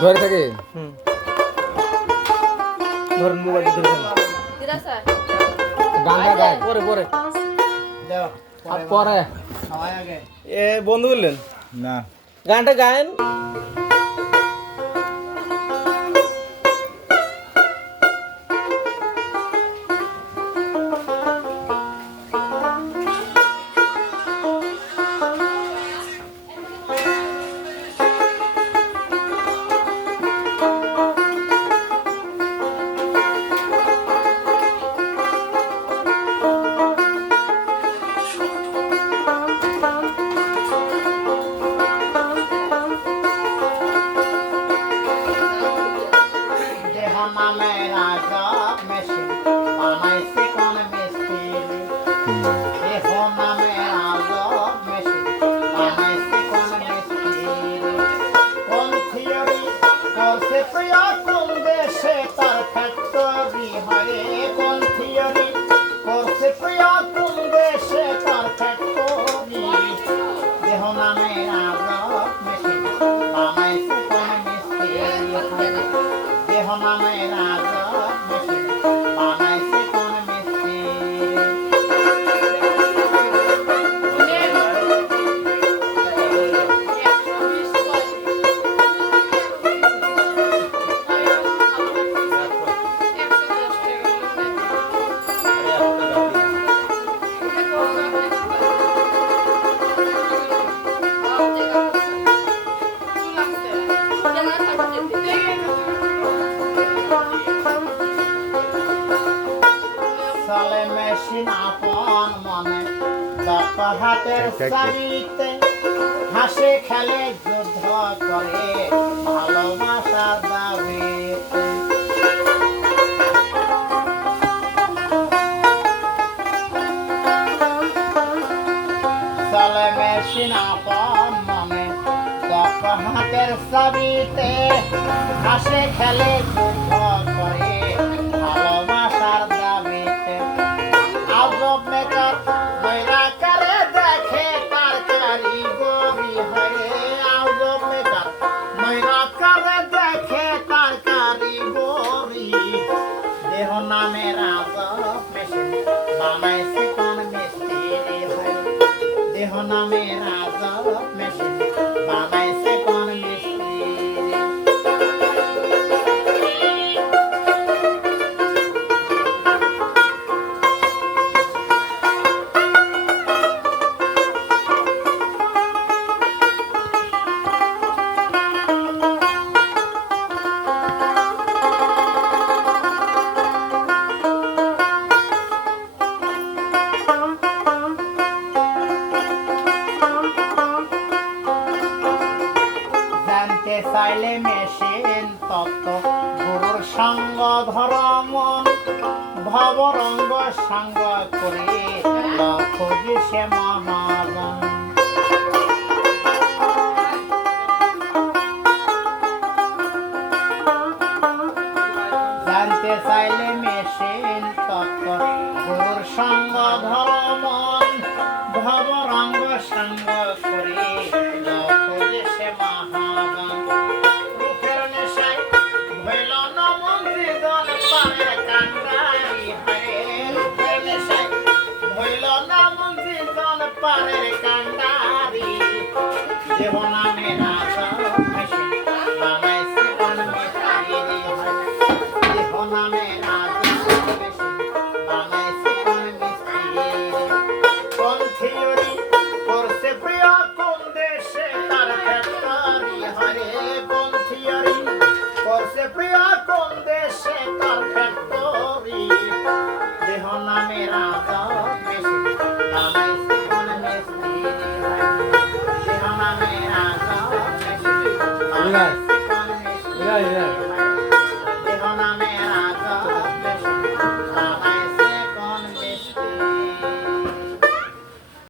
ঘরে থাকে ধরেন মোবাইলটা ধরে গানটা গায় পরে পরে আর পরে এ বন্ধ করলেন না গানটা গায়েন হাতের সারিতে হাসে খেলে যুদ্ধ করে ভালোবাসার দাবিতে চলে মেশিন আপন মনে হাতের সাবিতে হাসে খেলে যুদ্ধ করে ভালোবাসার দাবিতে আজব মেকার ময়রা করে দেখে তার কারিগরি হয়ে আজব মেকার ময়রা করে দেখে তার কারিগরি দেহ নামের আজব মেশিন বানাইছে কোন মিস্ত্রি হয়ে দেহ নামের আজব মেশিন বানাইছে কোন মিস্ত্রি চাইলে মেশিন তত্ত্ব গুরুর সঙ্গ ধর্ম ভবরঙ্গ সঙ্গ করে খোঁজি সে মহাজন জানতে চাইলে মেশিন তত্ত্ব গুরুর সঙ্গ ধর্ম ভবরঙ্গ সঙ্গ করে খোঁজি সে মহাজন পারের কান্ডারি দেহ নামে বানাইছে কোন মিস্ত্রি দেহ নামে বানাইছে কোন মিস্ত্রি কোন থিওরি করছে প্রিয় কোন দেশে তার ফ্যাক্টরি হরে কোন থিওরি করছে প্রিয় কোন দেশে তার ফ্যাক্টরি দেহ নামে রাজা বানাইছে Yeah.